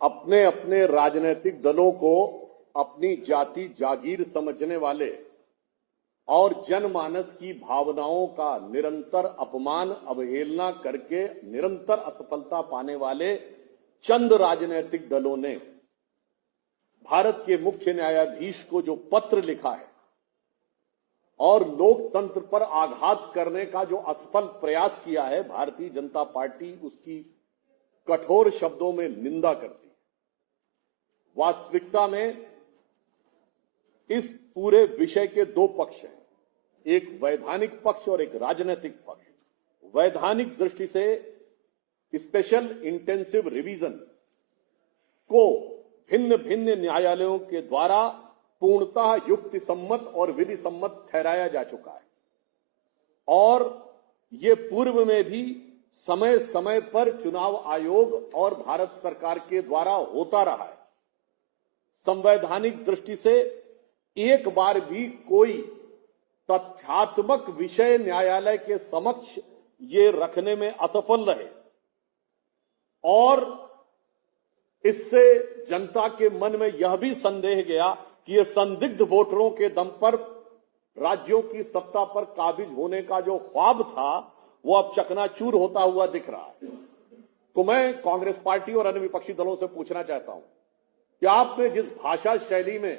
अपने अपने राजनीतिक दलों को अपनी जाति जागीर समझने वाले और जनमानस की भावनाओं का निरंतर अपमान अवहेलना करके निरंतर असफलता पाने वाले चंद राजनीतिक दलों ने भारत के मुख्य न्यायाधीश को जो पत्र लिखा है और लोकतंत्र पर आघात करने का जो असफल प्रयास किया है, भारतीय जनता पार्टी उसकी कठोर शब्दों में निंदा करती है। वास्तविकता में इस पूरे विषय के दो पक्ष हैं, एक वैधानिक पक्ष और एक राजनीतिक पक्ष। वैधानिक दृष्टि से स्पेशल इंटेंसिव रिवीजन को भिन्न भिन्न न्यायालयों के द्वारा पूर्णतः युक्ति सम्मत और विधि सम्मत ठहराया जा चुका है और ये पूर्व में भी समय समय पर चुनाव आयोग और भारत सरकार के द्वारा होता रहा है। संवैधानिक दृष्टि से एक बार भी कोई तथ्यात्मक विषय न्यायालय के समक्ष ये रखने में असफल रहे और इससे जनता के मन में यह भी संदेह गया कि ये संदिग्ध वोटरों के दम पर राज्यों की सत्ता पर काबिज होने का जो ख्वाब था वो अब चकनाचूर होता हुआ दिख रहा है। तो मैं कांग्रेस पार्टी और अन्य विपक्षी दलों से पूछना चाहता हूं कि आपने जिस भाषा शैली में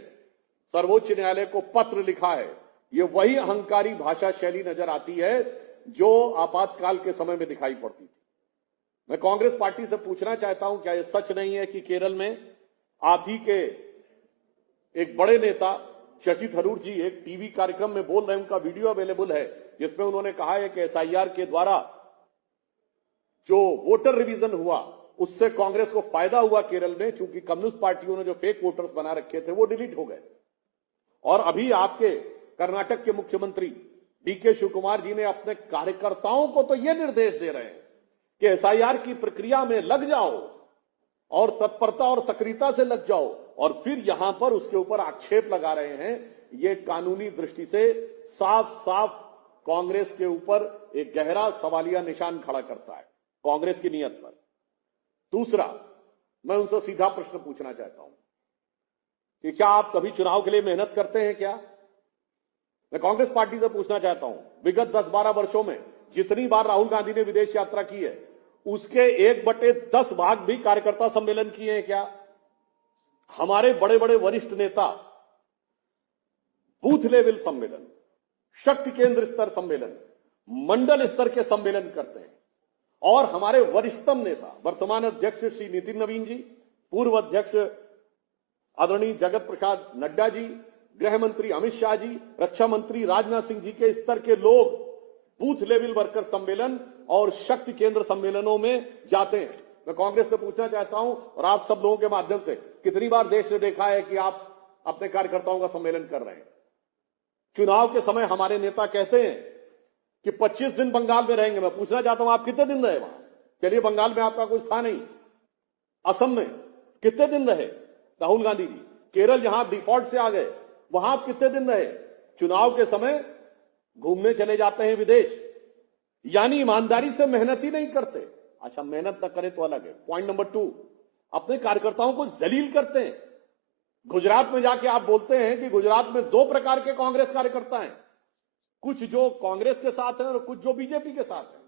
सर्वोच्च न्यायालय को पत्र लिखा है, ये वही अहंकारी भाषा शैली नजर आती है जो आपातकाल के समय में दिखाई पड़ती थी। मैं कांग्रेस पार्टी से पूछना चाहता हूं, क्या यह सच नहीं है कि केरल में आप ही के एक बड़े नेता शशि थरूर जी एक टीवी कार्यक्रम में बोल रहे हैं, उनका वीडियो अवेलेबल है, जिसमें उन्होंने कहा है कि एसआईआर के द्वारा जो वोटर रिवीजन हुआ उससे कांग्रेस को फायदा हुआ केरल में, चूंकि कम्युनिस्ट पार्टियों ने जो फेक वोटर्स बना रखे थे वो डिलीट हो गए। और अभी आपके कर्नाटक के मुख्यमंत्री डीके शिवकुमार जी ने अपने कार्यकर्ताओं को तो ये निर्देश दे रहे हैं कि एसआईआर की प्रक्रिया में लग जाओ और तत्परता और सक्रियता से लग जाओ, और फिर यहां पर उसके ऊपर आक्षेप लगा रहे हैं। ये कानूनी दृष्टि से साफ साफ कांग्रेस के ऊपर एक गहरा सवालिया निशान खड़ा करता है कांग्रेस की नीयत पर। दूसरा, मैं उनसे सीधा प्रश्न पूछना चाहता हूं कि क्या आप कभी चुनाव के लिए मेहनत करते हैं क्या? मैं कांग्रेस पार्टी से पूछना चाहता हूं, विगत 10-12 वर्षों में जितनी बार राहुल गांधी ने विदेश यात्रा की है उसके 1/10 भाग भी कार्यकर्ता सम्मेलन किए हैं क्या? हमारे बड़े बड़े वरिष्ठ नेता बूथ लेवल सम्मेलन, शक्ति केंद्र स्तर सम्मेलन, मंडल स्तर के सम्मेलन करते हैं और हमारे वरिष्ठतम नेता वर्तमान अध्यक्ष श्री नितिन नवीन जी, पूर्व अध्यक्ष आदरणीय जगत प्रकाश नड्डा जी, गृह मंत्री अमित शाह जी, रक्षा मंत्री राजनाथ सिंह जी के स्तर के लोग बूथ लेवल वर्कर सम्मेलन और शक्ति केंद्र सम्मेलनों में जाते हैं। मैं कांग्रेस से पूछना चाहता हूं और आप सब लोगों के माध्यम से, कितनी बार देश ने देखा है कि आप अपने कार्यकर्ताओं का सम्मेलन कर रहे हैं? चुनाव के समय हमारे नेता कहते हैं कि 25 दिन बंगाल में रहेंगे। मैं पूछना चाहता हूं आप कितने दिन रहे वहां? चलिए, बंगाल में आपका कुछ था नहीं, असम में कितने दिन रहे राहुल गांधी जी? केरल जहां डिफॉल्ट से आ गए वहां आप कितने दिन रहे? चुनाव के समय घूमने चले जाते हैं विदेश, यानी ईमानदारी से मेहनत ही नहीं करते। अच्छा, मेहनत न करें तो अलग है। पॉइंट नंबर 2, अपने कार्यकर्ताओं को जलील करते हैं। गुजरात में जाके आप बोलते हैं कि गुजरात में 2 प्रकार के कांग्रेस कार्यकर्ता हैं, कुछ जो कांग्रेस के साथ हैं और कुछ जो बीजेपी के साथ हैं।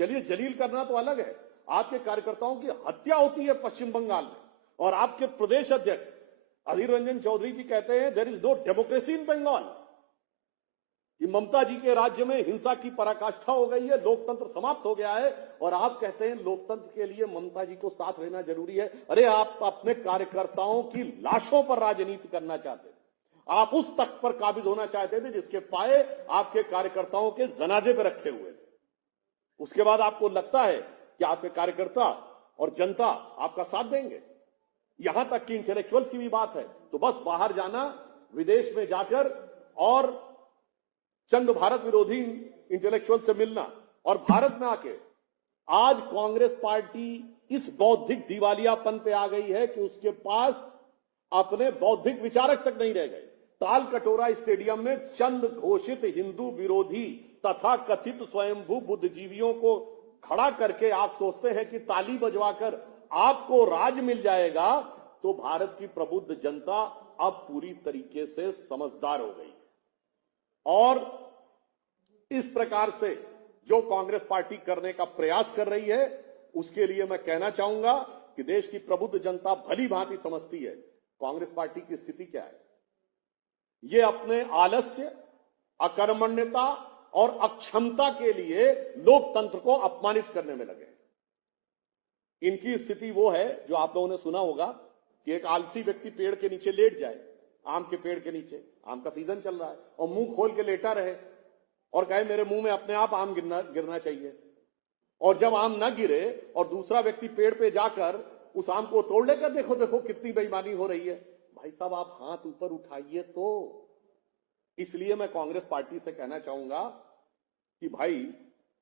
चलिए, जलील करना तो अलग है। आपके कार्यकर्ताओं की हत्या होती है पश्चिम बंगाल में और आपके प्रदेश अध्यक्ष अधीर रंजन चौधरी जी कहते हैं there is no democracy in Bengal. ये ममता जी के राज्य में हिंसा की पराकाष्ठा हो गई है, लोकतंत्र समाप्त हो गया है और आप कहते हैं लोकतंत्र के लिए ममता जी को साथ रहना जरूरी है। अरे, आप अपने कार्यकर्ताओं की लाशों पर राजनीति करना चाहते थे, आप उस तख्त पर काबिज होना चाहते थे जिसके पाए आपके कार्यकर्ताओं के जनाजे पे रखे हुए थे। उसके बाद आपको लगता है कि आपके कार्यकर्ता और जनता आपका साथ देंगे। यहां तक कि इंटेलेक्चुअल्स की भी बात है तो बस बाहर जाना, विदेश में जाकर और चंद भारत विरोधी इंटेलेक्चुअल से मिलना और भारत में आके आज कांग्रेस पार्टी इस बौद्धिक दिवालियापन पे आ गई है कि उसके पास अपने बौद्धिक विचारक तक नहीं रह गए। ताल कटोरा स्टेडियम में चंद घोषित हिंदू विरोधी तथा कथित स्वयंभू बुद्धिजीवियों को खड़ा करके आप सोचते हैं कि ताली बजवाकर आपको राज मिल जाएगा, तो भारत की प्रबुद्ध जनता अब पूरी तरीके से समझदार हो गई और इस प्रकार से जो कांग्रेस पार्टी करने का प्रयास कर रही है, उसके लिए मैं कहना चाहूंगा कि देश की प्रबुद्ध जनता भली भांति समझती है कांग्रेस पार्टी की स्थिति क्या है। ये अपने आलस्य, अकर्मण्यता और अक्षमता के लिए लोकतंत्र को अपमानित करने में लगे। इनकी स्थिति वो है जो आप लोगों ने सुना होगा कि एक आलसी व्यक्ति पेड़ के नीचे लेट जाए, आम के पेड़ के नीचे, आम का सीजन चल रहा है, और मुंह खोल के लेटा रहे और कहे मेरे मुंह में अपने आप आम गिरना चाहिए, और जब आम ना गिरे और दूसरा व्यक्ति पेड़ पे जाकर उस आम को तोड़ लेकर देखो देखो कितनी बेईमानी हो रही है। भाई साहब, आप हाथ ऊपर उठाइए। तो इसलिए मैं कांग्रेस पार्टी से कहना चाहूंगा कि भाई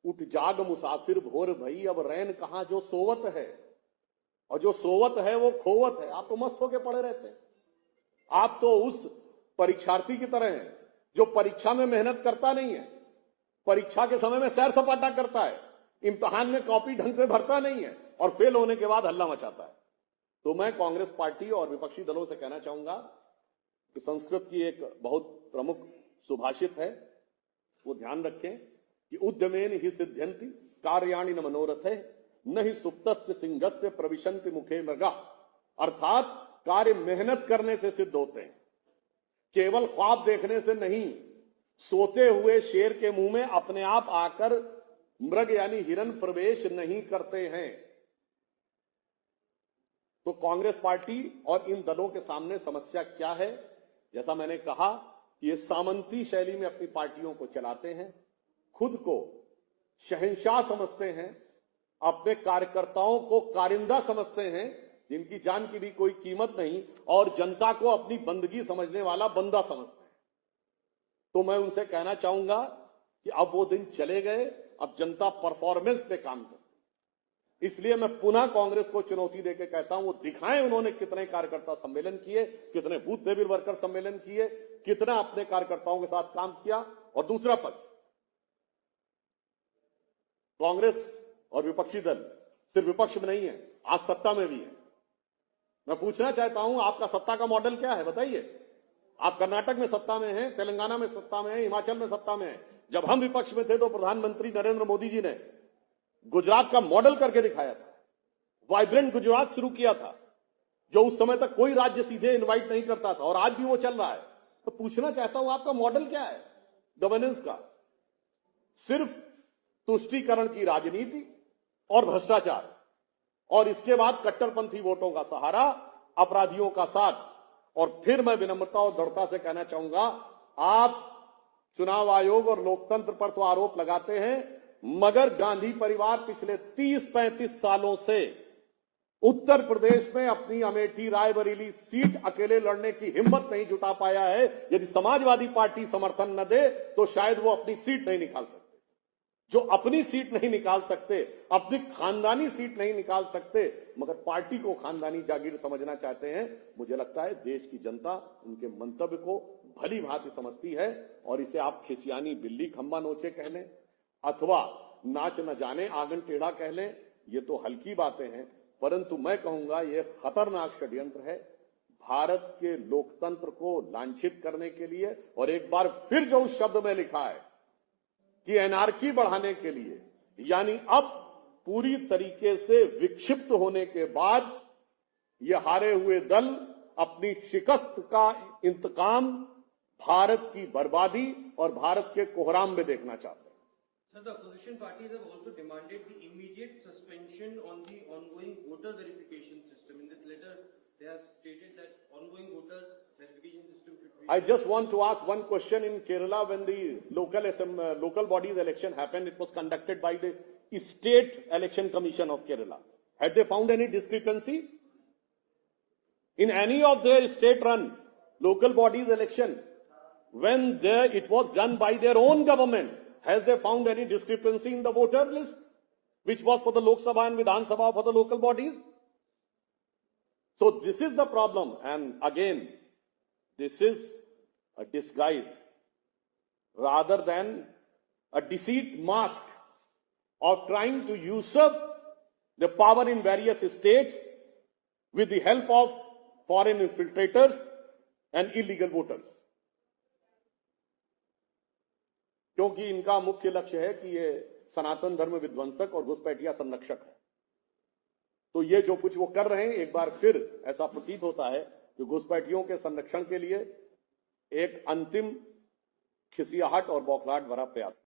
उठ जाग मुसाफिर भोर भई, अब रैन कहां जो सोवत है, और जो सोवत है वो खोवत है। आप तो मस्त होके पड़े रहते हैं। आप तो उस परीक्षार्थी की तरह हैं जो परीक्षा में मेहनत करता नहीं है, परीक्षा के समय में सैर सपाटा करता है, इम्तिहान में कॉपी ढंग से भरता नहीं है और फेल होने के बाद हल्ला मचाता है। तो मैं कांग्रेस पार्टी और विपक्षी दलों से कहना चाहूंगा कि संस्कृत की एक बहुत प्रमुख सुभाषित है, वो ध्यान रखें कि उद्यमेन ही सिद्ध्यन्ति कार्याणि न मनोरथे न ही सुप्तस्य सिंहस्य प्रविशन्ति मुखे मृगा। अर्थात कार्य मेहनत करने से सिद्ध होते हैं, केवल ख्वाब देखने से नहीं। सोते हुए शेर के मुंह में अपने आप आकर मृग यानी हिरन प्रवेश नहीं करते हैं। तो कांग्रेस पार्टी और इन दलों के सामने समस्या क्या है? जैसा मैंने कहा कि ये सामंती शैली में अपनी पार्टियों को चलाते हैं, खुद को शहंशाह समझते हैं, अपने कार्यकर्ताओं को कारिंदा समझते हैं जिनकी जान की भी कोई कीमत नहीं, और जनता को अपनी बंदगी समझने वाला बंदा समझते हैं। तो मैं उनसे कहना चाहूंगा कि अब वो दिन चले गए, अब जनता परफॉर्मेंस पे काम करे। इसलिए मैं पुनः कांग्रेस को चुनौती देकर कहता हूं, वो दिखाएं उन्होंने कितने कार्यकर्ता सम्मेलन किए, कितने बूथ लेवल वर्कर सम्मेलन किए, कितना अपने कार्यकर्ताओं के साथ काम किया। और दूसरा पक्ष, कांग्रेस और विपक्षी दल सिर्फ विपक्ष में नहीं है, आज सत्ता में भी है। मैं पूछना चाहता हूं, आपका सत्ता का मॉडल क्या है बताइए? आप कर्नाटक में सत्ता में हैं, तेलंगाना में सत्ता में हैं, हिमाचल में सत्ता में हैं। जब हम विपक्ष में थे तो प्रधानमंत्री नरेंद्र मोदी जी ने गुजरात का मॉडल करके दिखाया था, वाइब्रेंट गुजरात शुरू किया था, जो उस समय तक कोई राज्य सीधे इनवाइट नहीं करता था, और आज भी वो चल रहा है। तो पूछना चाहता हूं, आपका मॉडल क्या है गवर्नेंस का? सिर्फ तुष्टीकरण की राजनीति और भ्रष्टाचार, और इसके बाद कट्टरपंथी वोटों का सहारा, अपराधियों का साथ। और फिर मैं विनम्रता और दृढ़ता से कहना चाहूंगा, आप चुनाव आयोग और लोकतंत्र पर तो आरोप लगाते हैं, मगर गांधी परिवार पिछले 30-35 सालों से उत्तर प्रदेश में अपनी अमेठी रायबरेली सीट अकेले लड़ने की हिम्मत नहीं जुटा पाया है। यदि समाजवादी पार्टी समर्थन न दे तो शायद वो अपनी सीट नहीं निकाल सकते। जो अपनी सीट नहीं निकाल सकते, अपनी खानदानी सीट नहीं निकाल सकते, मगर पार्टी को खानदानी जागीर समझना चाहते हैं, मुझे लगता है देश की जनता उनके मंतव्य को भली भांति समझती है। और इसे आप खिसियानी बिल्ली खंबा नोचे कह लें अथवा नाच न जाने आंगन टेढ़ा कह लें, ये तो हल्की बातें हैं, परंतु मैं कहूंगा ये खतरनाक षड्यंत्र है भारत के लोकतंत्र को लांछित करने के लिए। और एक बार फिर जो उस शब्द में लिखा है कि एनार्की बढ़ाने के लिए, यानी अब पूरी तरीके से विक्षिप्त होने के बाद ये हारे हुए दल अपनी शिकस्त का इंतकाम भारत की बर्बादी और भारत के कोहराम में देखना चाहते हैं। Sir, the opposition parties have also demanded the immediate suspension on the ongoing voter verification system. In this letter, they have stated that ongoing voter verification system should be... I just want to ask one question. In Kerala, when the local bodies election happened, it was conducted by the State Election Commission of Kerala. Had they found any discrepancy? In any of their state-run local bodies election, when it was done by their own government, has they found any discrepancy in the voter list, which was for the Lok Sabha and Vidhan Sabha for the local bodies? So this is the problem. And again, this is a disguise rather than a deceit mask of trying to usurp the power in various states with the help of foreign infiltrators and illegal voters. क्योंकि इनका मुख्य लक्ष्य है कि ये सनातन धर्म विध्वंसक और घुसपैठिया संरक्षक है। तो ये जो कुछ वो कर रहे हैं, एक बार फिर ऐसा प्रतीत होता है कि घुसपैठियों के संरक्षण के लिए एक अंतिम खिसियाहट और बौखलाहट भरा प्रयास।